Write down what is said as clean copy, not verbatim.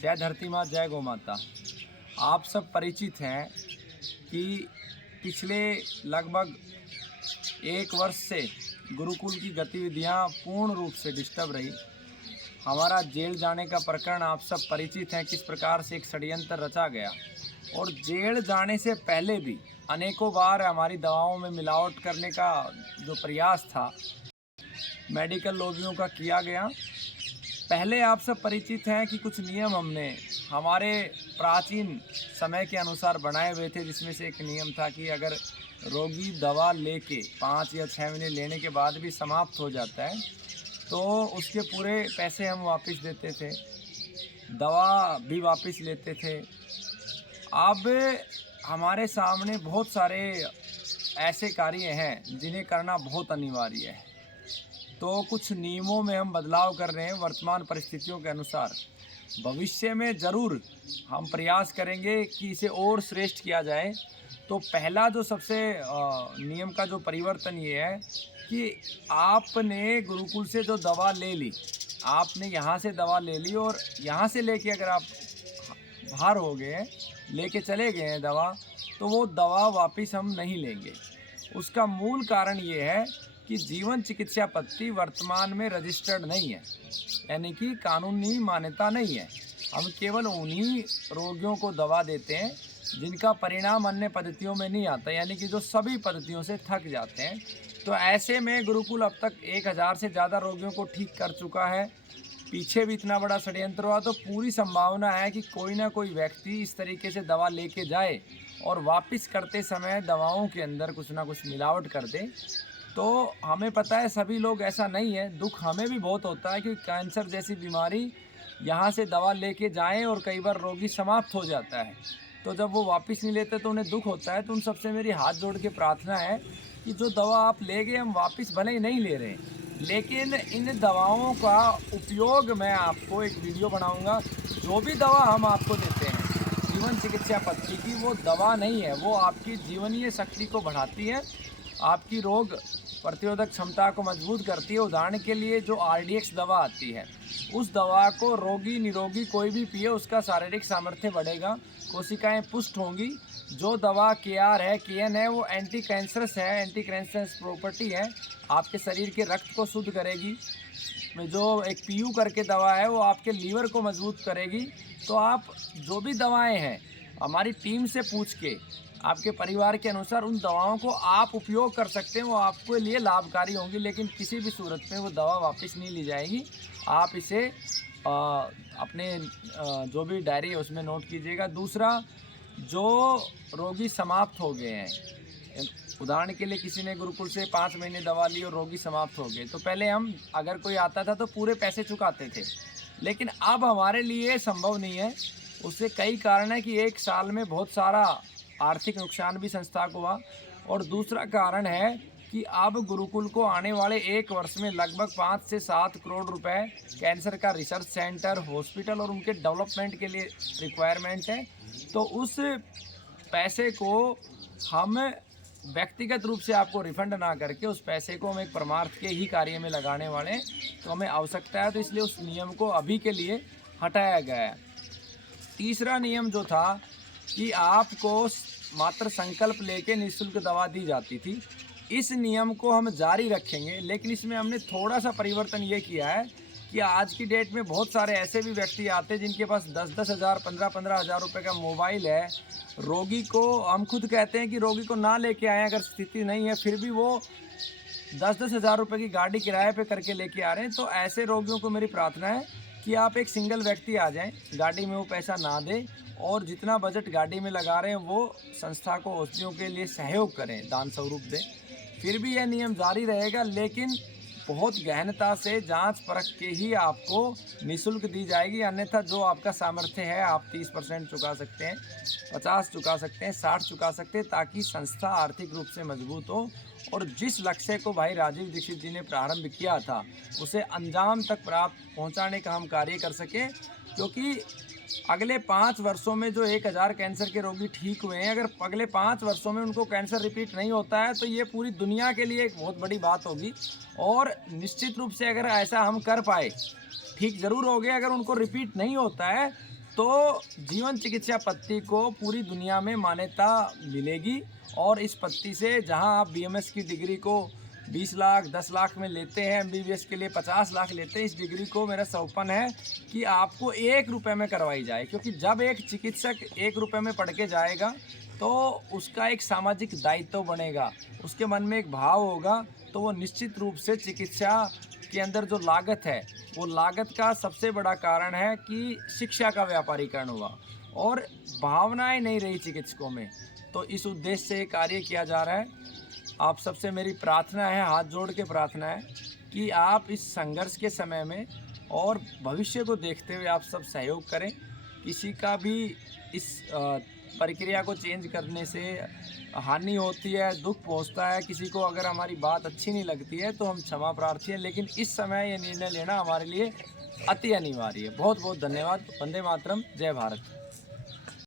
जय धरती माँ, जय गौ माता। आप सब परिचित हैं कि पिछले लगभग 1 वर्ष से गुरुकुल की गतिविधियां पूर्ण रूप से डिस्टर्ब रही। हमारा जेल जाने का प्रकरण आप सब परिचित हैं, किस प्रकार से एक षड्यंत्र रचा गया और जेल जाने से पहले भी अनेकों बार हमारी दवाओं में मिलावट करने का जो प्रयास था मेडिकल लॉबियों का किया गया। पहले आप सब परिचित हैं कि कुछ नियम हमने हमारे प्राचीन समय के अनुसार बनाए हुए थे, जिसमें से एक नियम था कि अगर रोगी दवा लेके 5 या 6 महीने लेने के बाद भी समाप्त हो जाता है तो उसके पूरे पैसे हम वापस देते थे, दवा भी वापस लेते थे। अब हमारे सामने बहुत सारे ऐसे कार्य हैं जिन्हें करना बहुत अनिवार्य है, तो कुछ नियमों में हम बदलाव कर रहे हैं वर्तमान परिस्थितियों के अनुसार। भविष्य में ज़रूर हम प्रयास करेंगे कि इसे और श्रेष्ठ किया जाए। तो पहला जो सबसे नियम का जो परिवर्तन ये है कि आपने गुरुकुल से जो दवा ले ली, आपने यहाँ से दवा ले ली और यहाँ से लेके अगर आप बाहर हो गए, लेके चले गए हैं दवा, तो वो दवा वापस हम नहीं लेंगे। उसका मूल कारण ये है कि जीवन चिकित्सा पद्धति वर्तमान में रजिस्टर्ड नहीं है, यानी कि कानूनी मान्यता नहीं है। हम केवल उन्हीं रोगियों को दवा देते हैं जिनका परिणाम अन्य पद्धतियों में नहीं आता, यानी कि जो सभी पद्धतियों से थक जाते हैं। तो ऐसे में गुरुकुल अब तक 1000 से ज़्यादा रोगियों को ठीक कर चुका है। पीछे भी इतना बड़ा षड्यंत्र हुआ, तो पूरी संभावना है कि कोई ना कोई व्यक्ति इस तरीके से दवा लेके जाए और वापस करते समय दवाओं के अंदर कुछ ना कुछ मिलावट कर दे। तो हमें पता है सभी लोग ऐसा नहीं है, दुख हमें भी बहुत होता है कि कैंसर जैसी बीमारी यहाँ से दवा लेके जाएं और कई बार रोगी समाप्त हो जाता है, तो जब वो वापस नहीं लेते तो उन्हें दुख होता है। तो उन सबसे मेरी हाथ जोड़ के प्रार्थना है कि जो दवा आप ले गए हम वापस भले ही नहीं ले रहे, लेकिन इन दवाओं का उपयोग मैं आपको एक वीडियो बनाऊंगा। जो भी दवा हम आपको देते हैं जीवन चिकित्सा पद्धति की, वो दवा नहीं है, वो आपकी जीवनीय शक्ति को बढ़ाती है, आपकी रोग प्रतिरोधक क्षमता को मजबूत करती है। उदाहरण के लिए जो RDX दवा आती है, उस दवा को रोगी निरोगी कोई भी पिए, उसका शारीरिक सामर्थ्य बढ़ेगा, कोशिकाएं पुष्ट होंगी। जो दवा KR है, KN है, वो एंटी कैंसरस है, एंटी कैंसरस प्रॉपर्टी है, आपके शरीर के रक्त को शुद्ध करेगी। जो एक PU करके दवा है, वो आपके लीवर को मजबूत करेगी। तो आप जो भी दवाएं हैं हमारी टीम से पूछ के आपके परिवार के अनुसार उन दवाओं को आप उपयोग कर सकते हैं, वो आपके लिए लाभकारी होंगी, लेकिन किसी भी सूरत में वो दवा वापस नहीं ली जाएगी। आप इसे अपने जो भी डायरी है उसमें नोट कीजिएगा। दूसरा, जो रोगी समाप्त हो गए हैं, उदाहरण के लिए किसी ने गुरुकुल से 5 महीने दवा ली और रोगी समाप्त हो गए, तो पहले हम अगर कोई आता था तो पूरे पैसे चुकाते थे, लेकिन अब हमारे लिए संभव नहीं है। उससे कई कारण है कि 1 साल में बहुत सारा आर्थिक नुकसान भी संस्था को हुआ, और दूसरा कारण है कि अब गुरुकुल को आने वाले 1 वर्ष में लगभग 5 से 7 करोड़ रुपए कैंसर का रिसर्च सेंटर, हॉस्पिटल और उनके डेवलपमेंट के लिए रिक्वायरमेंट है। तो उस पैसे को हम व्यक्तिगत रूप से आपको रिफंड ना करके उस पैसे को हम एक परमार्थ के ही कार्य में लगाने वाले हैं, तो हमें आवश्यकता है, तो इसलिए उस नियम को अभी के लिए हटाया गया है। तीसरा नियम जो था कि आपको मात्र संकल्प लेके निःशुल्क दवा दी जाती थी, इस नियम को हम जारी रखेंगे, लेकिन इसमें हमने थोड़ा सा परिवर्तन ये किया है कि आज की डेट में बहुत सारे ऐसे भी व्यक्ति आते हैं जिनके पास 10-10 हज़ार, 15-15 हज़ार रुपये का मोबाइल है। रोगी को हम खुद कहते हैं कि रोगी को ना लेके आए अगर स्थिति नहीं है, फिर भी वो 10-10 हज़ार रुपये की गाड़ी किराए पे करके लेके आ रहे हैं। तो ऐसे रोगियों को मेरी प्रार्थना है कि आप एक सिंगल व्यक्ति आ जाएं, गाड़ी में वो पैसा ना दें, और जितना बजट गाड़ी में लगा रहे हैं वो संस्था को औषधियों के लिए सहयोग करें, दान स्वरूप दें। फिर भी यह नियम जारी रहेगा, लेकिन बहुत गहनता से जांच परख के ही आपको निःशुल्क दी जाएगी। अन्यथा जो आपका सामर्थ्य है, आप 30% चुका सकते हैं, 50 चुका सकते हैं, 60 चुका सकते हैं, ताकि संस्था आर्थिक रूप से मजबूत हो और जिस लक्ष्य को भाई राजीव दीक्षित जी ने प्रारंभ किया था उसे अंजाम तक प्राप्त पहुंचाने का हम कार्य कर सकें। क्योंकि अगले 5 वर्षों में जो 1000 कैंसर के रोगी ठीक हुए हैं, अगर अगले 5 वर्षों में उनको कैंसर रिपीट नहीं होता है तो ये पूरी दुनिया के लिए एक बहुत बड़ी बात होगी। और निश्चित रूप से अगर ऐसा हम कर पाए, ठीक ज़रूर हो गया, अगर उनको रिपीट नहीं होता है तो जीवन चिकित्सा पद्धति को पूरी दुनिया में मान्यता मिलेगी। और इस पद्धति से जहां आप बीएमएस की डिग्री को 20 लाख 10 लाख में लेते हैं, एमबीबीएस के लिए 50 लाख लेते हैं, इस डिग्री को मेरा सौंपन है कि आपको 1 रुपये में करवाई जाए। क्योंकि जब एक चिकित्सक 1 रुपये में पढ़ के जाएगा तो उसका एक सामाजिक दायित्व बनेगा, उसके मन में एक भाव होगा, तो वो निश्चित रूप से चिकित्सा के अंदर जो लागत है, वो लागत का सबसे बड़ा कारण है कि शिक्षा का व्यापारीकरण हुआ और भावनाएं नहीं रही चिकित्सकों में। तो इस उद्देश्य से ये कार्य किया जा रहा है। आप सबसे मेरी प्रार्थना है, हाथ जोड़ के प्रार्थना है कि आप इस संघर्ष के समय में और भविष्य को देखते हुए आप सब सहयोग करें। किसी का भी इस प्रक्रिया को चेंज करने से हानि होती है, दुख पहुंचता है, किसी को अगर हमारी बात अच्छी नहीं लगती है तो हम क्षमा प्रार्थी हैं, लेकिन इस समय ये निर्णय लेना हमारे लिए अति अनिवार्य है। बहुत बहुत धन्यवाद। वंदे मातरम। जय भारत।